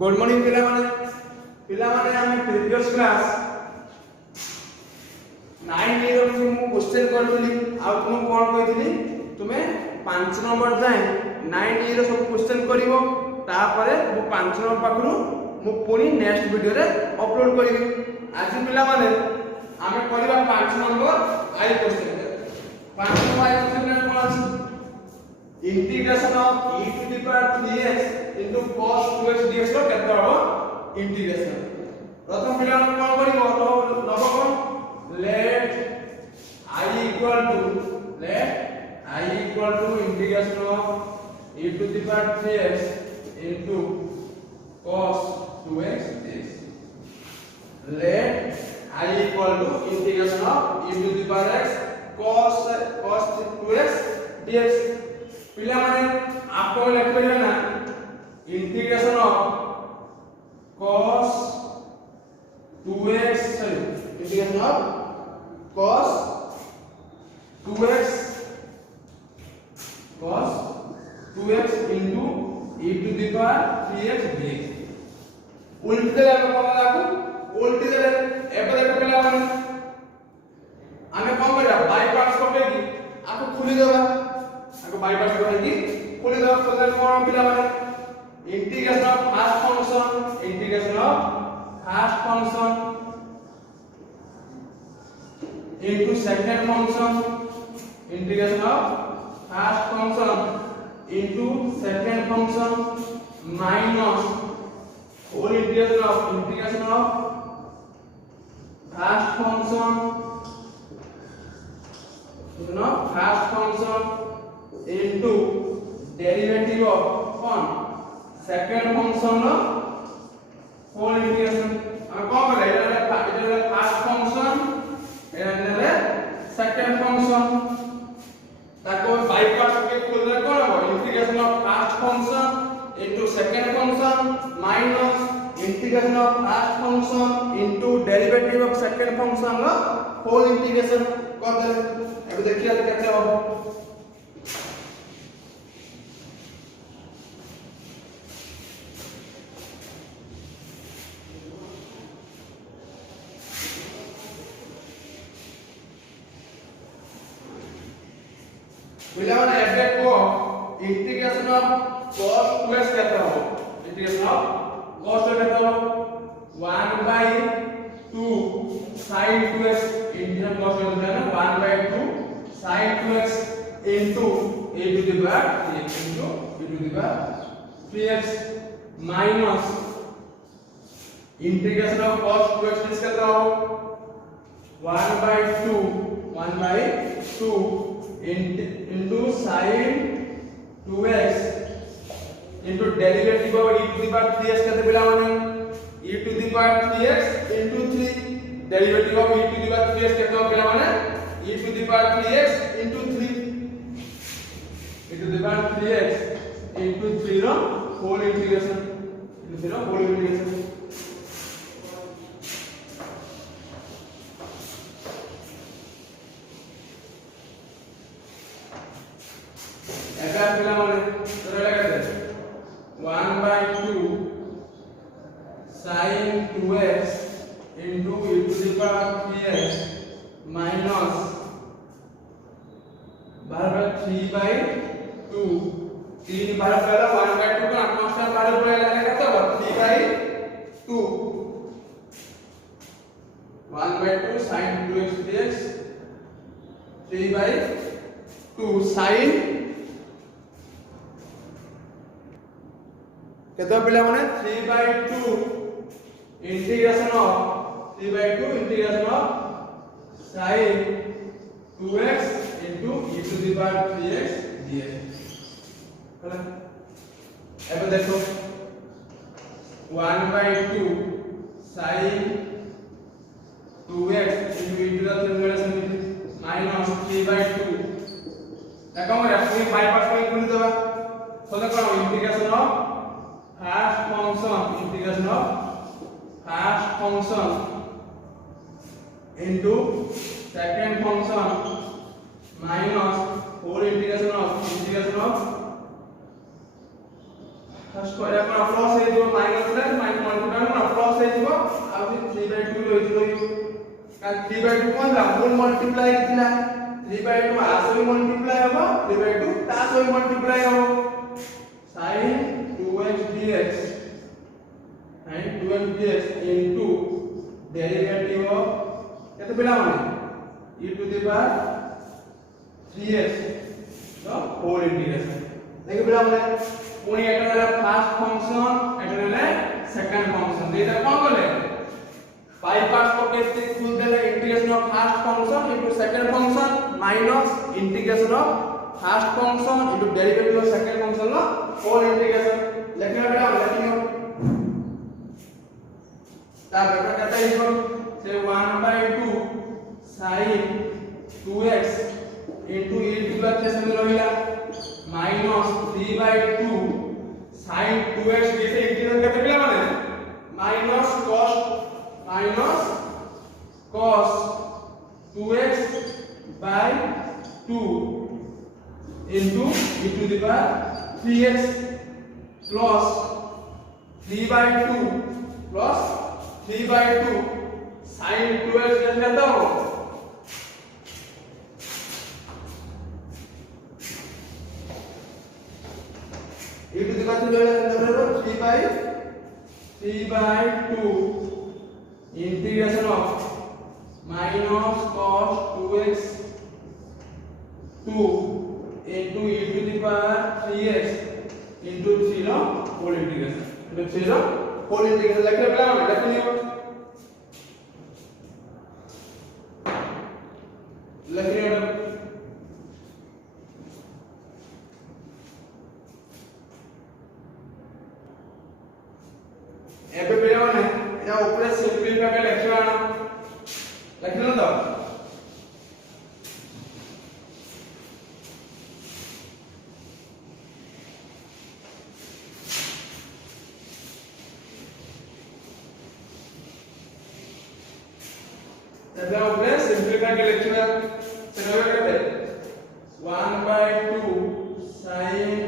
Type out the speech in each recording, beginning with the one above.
Good morning पिला माने हम प्रीवियस क्लास 9 ईयर मु क्वेश्चन करथली आ तुम कोन कहितली तुमे 5 नंबर जाय 9 ईयर सब क्वेश्चन करिवो तापरे मु 5 नंबर पाखरु मु पुनी नेक्स्ट वीडियो रे अपलोड करिवि। आज पिला माने आमे करिवा 5 नंबर आई क्वेश्चन 5 नंबर आई क्वेश्चन कोन अछि integration of e to the power 3x into cos 2x dx रो केते हो इंटीग्रेशन। प्रथम पिला कोन करिवो तो नबो कोन let I equal to integration of e to the power 3x into cos 2x dx। let I equal to integration of e to the power x cos 2x dx। पिला माने आपको लिख परिबे ना integration of cos 2x integration of cos 2x into e to the power 3x dx। उल्टी दे लागो उल्टी दे एबे देख पिला माने आमे कोन करबा बाय पार्ट्स पकेकी आको खुली देबा आको बाय पार्ट्स पकेकी खुली देबा तो कोन पिला माने integration of first function into second function integration of first function into second function minus whole integration of first function into derivative of one second function no whole integration हम कौन कर रहे हैं फर्स्ट फंक्शन सेकंड फंक्शन ताको by parts के खोल रे कोन हो integration of first function into second function minus integration of first function into derivative of second function रो होल इंटीग्रेशन कर दे। अब देखिए कैसे हो पिलावन एफे को इंटीग्रेशन ऑफ cos 2x कहते हो इंटीग्रेशन ऑफ cos 2x कहते हो 1/2 sin 2x integration cos 2x है ना 1/2 sin 2x into e to the power 3x into e to the power 3x minus integration of cos 2x कहते हो 1/2 into sin 2x into derivative of e to the power 3x कहते पिला माने e to the power 3x into 3 derivative of e to the power 3x कहते हो पिला माने e to the power 3x into 3 e to the power 3x into 3 row whole integration into 3 row whole integration एका पिला माने तो लगा 1/2 sin 2x into e to the power 3x minus 3/2 3 बार पहला 1/2 का कांस्टेंट बार पहला लगता है 3/2 1/2 sin 2x dx 3/2 sin केतो पिला माने 3/2 integration of sin 2x into e to the power 3x dx ହେଲା। ଏବେ देखो 1/2 sin 2x into e to the power minus 3/2 ताको हम पूरी बाय पार्ट्स में खुली देबा तो देखो integration of first function integration of first function into second function minus whole integration of first Etah cone plus हे जो माइनस ला माइनस मल्टीप्लाई कोन प्लस हे जो आ 3/2 रहि जो का 3/2 कोन ला मूल मल्टीप्लाई कितना 3/2 आसो मल्टीप्लाई हो 3/2 तासो मल्टीप्लाई हो sin 2x dx sin 2x dx into derivative of केते पिला माने e to the power 3x the whole integration देखि पिला माने पुनी एटा देला फर्स्ट फंक्शन एटा देला सेकंड फंक्शन देता कोन करले पाई पार्ट्स को केते फुल देला integration of first function into second function minus integration of first function into derivative of second function ला होल इंटीग्रेशन लेखना पिला लेखियो ता बेटा कहता है इसको से 1/2 sin 2x into e to the कैसे में रहेगा minus 3/2 sin 2x जैसे इंटीग्रल करते क्या माने minus cos 2x by 2 into e to the power 3x plus 3/2 plus 3/2 sin 2x कैसे आता हो e to the power 3/2 integration of minus cos 2x 2 into e to the power 3x into 0 whole integration into 0 whole integration लिख ले पहला लिख लियो लिख लियो एबे पहला माने या ऊपर सिंपलीफाई के लिख लो तो तब ऊपर सिंपलीफाई के लिखना चलो करते 1/2 sin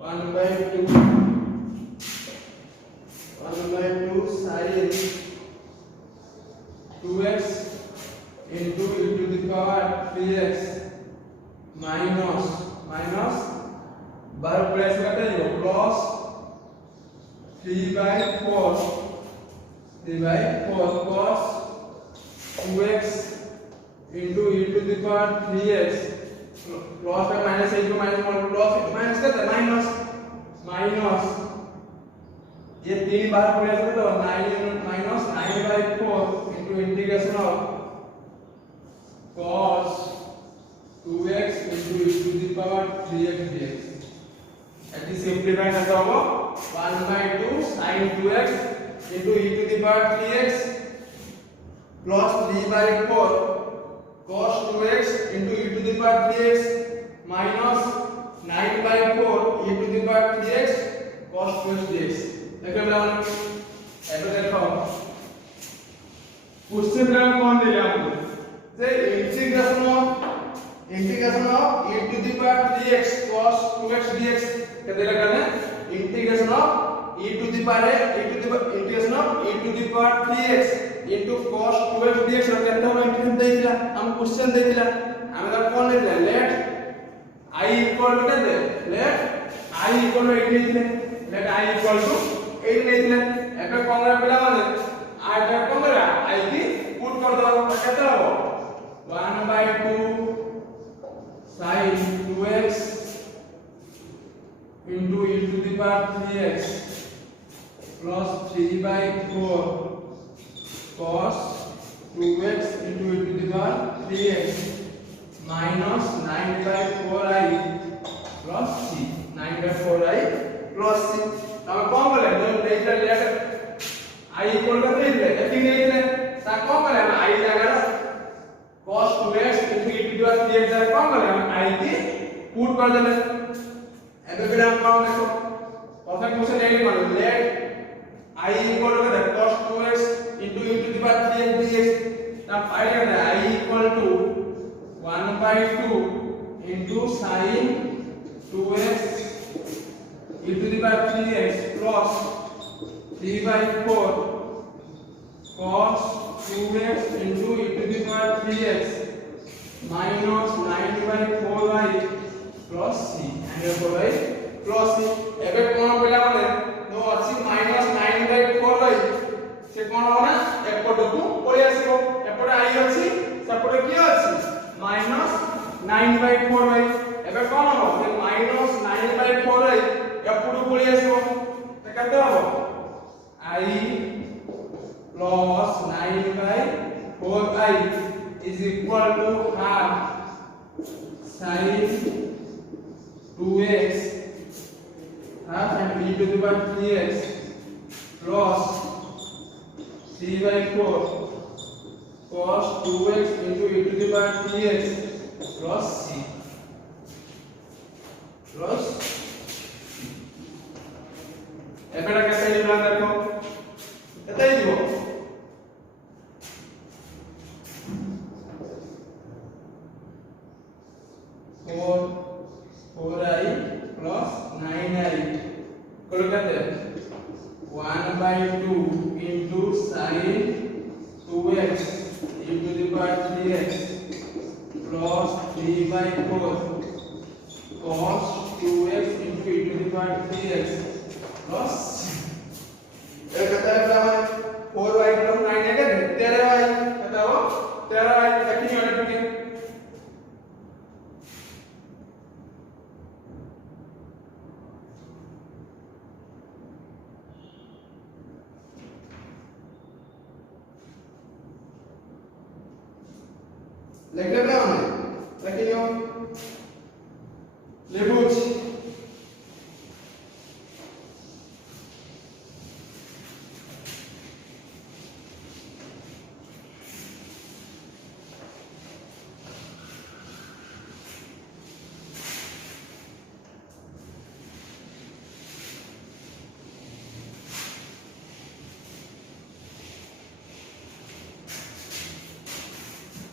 1/2 sin 2x into e to the power 3x minus bar plus करते हैं plus 3/4 cos 2x into e to the power 3x plus का माइनस है जो माइनस प्लस माइनस करते माइनस ये तीन बार प्लस करते हो 9/4 into integration of cos 2x into e to the power 3x dx ऐसे सिंपलीफाई करते हो 1/2 sin 2x into e to the power 3x plus 3/4 cos 2x into e to the power 3x minus 9/4 e to the power 3x cos 2x dx देखो बेटा ऐसे देखो question में कौन दिया हमको से integration of e to the power 3x cos 2x dx क्या दिया करना integration of e to the power integration of e to the power 3x into cos 2x dx केते हम इंटीग्रेशन देइला हम क्वेश्चन देइला हम तो कोन देइला लेट I equal to केते लेट I equal to 8 देइले लेट I equal to 8 देइले एबे कोन रे पिला माने I टा कोन रे I की पुट कर दो केते हो 1/2 sin 2x into e to the power 3x plus 3/4 cos 2x into e to the power 3x minus 9/4i plus c 9/4i plus c हम कौन बोले जो देइला लेट i इक्वल कर देइले एती देइले ता कौन बोले हम i जगह cos 2x into e to the power 3x जगह कौन बोले हम i की पुट कर देले एबे फिर हम कौन देखो परफेक्ट क्वेश्चन यही मान लेट i इक्वल कर cos 2x into e to the power 3x dx ता फाइंड करना i equal to 1/2 into sin 2x e to the power 3x plus 3 by 4 cos 2x into e to the power 3x minus 9 by 4y plus c and 4y plus c एबे कोन पेला माने no अछि minus 9 by 4y से कोन होना एपट को पळि आसीबो एपट i अछि सेपट की अछि minus 9 by 4y एबे कोन हो से minus 9 by 4y एपट पळि आसीबो त केते हो I plus 9 by 4i is equal to half sin 2x half and e to the power 3x plus 3 by 4 cos 2x into e to the power 3x plus c plus एबेटा कैसे लिखला देखो केते दिबो 4i plus 9i कोन केते 1 by 2 into sin 2x e to the power 3x plus 3 by 4 cos 2x into e to the power 3x plus ए कता है बराबर 4y plus 9 है के 13y कता हो 13y कितनी होने टुकी लिख ले हमने लिखियो लेबुच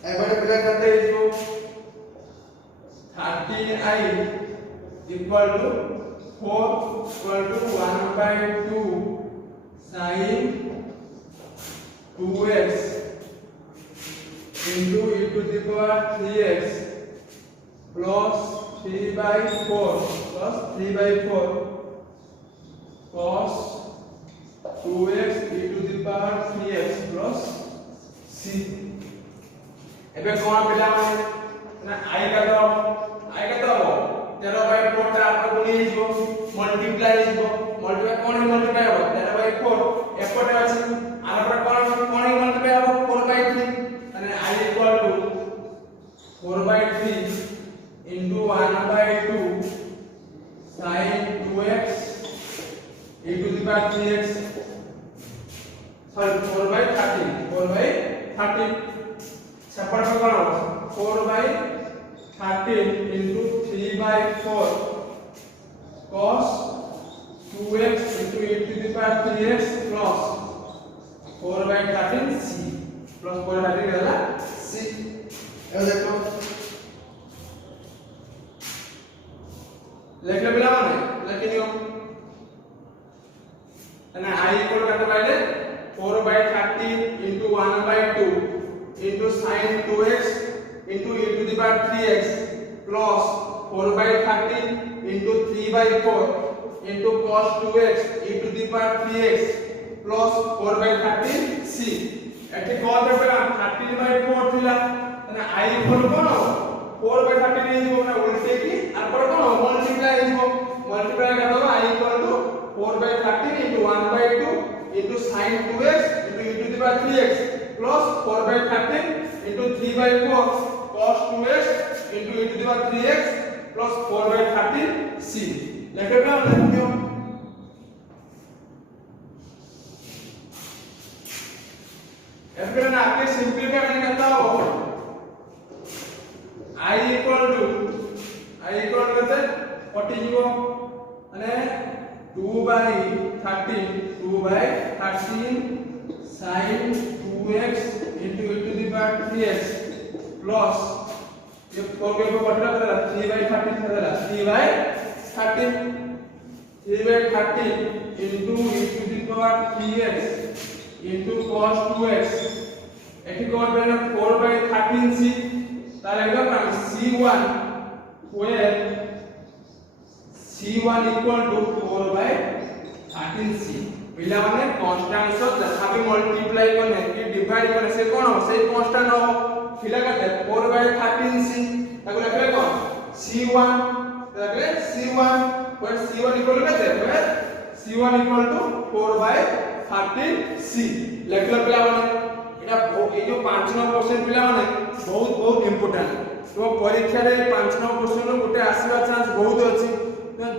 एबे प्लस करते इसको 13i equal to 4 equal to 1 by 2 sin 2x into e to the power 3x plus 3 by 4 plus 3 by 4 cos 2x e to the power 3x plus c एबे कोन पेला माने ना i का तो 13 by 4 ता आपको बोली जो मल्टीप्लाई जो मल्टीप्लाई कोन मल्टीप्लाई हो 13 by 4 एपटे अछि आना पर कोन मल्टीप्लाई हो 4 by 3 माने i equal to 4 by 3 into 1 by 2 sin 2x e to the power 3x sorry 4 by 13 सेपट में कोन 4 by 13 into 3 by 4 cos 2x into e to the power 3x plus 4 by 13 c plus 4 by 13 ହେଲା c ए देखो लिख ले पिला माने लिखियो ना i equal करते पाइले 4 by 13 into 1 by 2 into sin 2x into e to the power 3x plus 4 by 13 into 3 by 4 into cos 2x e to the power 3x plus 4 by 13 c एठी कोन देबा 13 by 4 थिला तने i इक्वल कोन 4 by 13 हे जिवो ना उल्टे की are पर कोन multiply हे जिवो मल्टीप्लाई कर दो i equal to 4 by 13 into 1 by 2 into sin 2x into e to the power 3x plus 4 by 13 into 3 by 4 cos 2x into e to the power 3x plus 4 by 13 c लेके ना लिखियो एफिर ना आपके simplify करने करता हो i equal to करते 40 जीवो माने 2 by 13 sin 2x into e to the power 3x plus ये 4 के ऊपर बटला 3 by 13 3 by 13 3/30 into e to the power 3x into cos 2x এটি কোন পেলে 4/13c তার লাগা c1 where c1 equal to 4/13c पिला माने कांस्टेंट सो जहां भी मल्टीप्लाई करने कि डिवाइड करने से कोन हो से कांस्टेंट हो पिला काटे 4/13c ताको लिखले कोन c1 ताकले c1 where c1 equal to केते c1 equal to 4/13c लिखले पिला माने एटा ए जो 5% पिला माने बहुत बहुत इंपोर्टेंट तो परीक्षा रे 5% गोटे आसीबा चांस बहुत अछि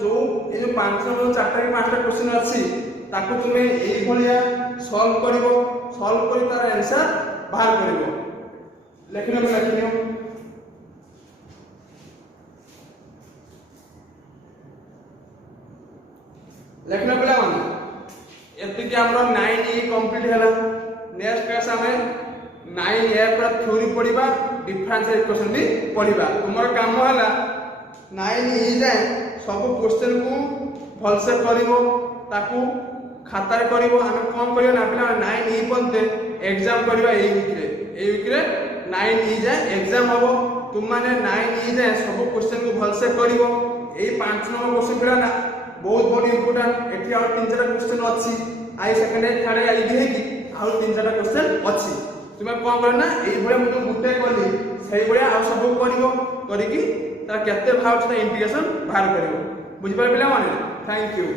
जो ए जो 5 चारटा कि 5टा क्वेश्चन अछि ताको तुमे एई भलिया सॉल्व करिवो सॉल्व करी तार आंसर बाहर करिवो लेखिनो पे लेखिनो लेखिनो पिला माने एति कि हमरो 9e कंप्लीट हैला नेक्स्ट क्लास हमें 9a पर थ्योरी पढिबा डिफरेंशियल इक्वेशन भी पढिबा तुमर काम हला 9e जाय सब क्वेश्चन को भल से करिवो ताकू खाता रे करिवो हमें कोन करियो ना पिला 9e पनते एग्जाम करिवा ए वीक रे 9e जाय एग्जाम होबो तुम माने 9e जाय सब क्वेश्चन को भल से करिवो ए 5 नंबर क्वेश्चन पिला ना बहुत बहुत इंपोर्टेंट एठी और 3-4 क्वेश्चन अछि आई सेकंड थर्ड आई भी कि और 3-4 क्वेश्चन अछि तुमे कोन करना एई भले मु गुटे करली सही भले आ सब करिवो करी कि ता केते भाव छ इंटीग्रेशन बाहर करिवो बुझि पार पिला माने थैंक यू।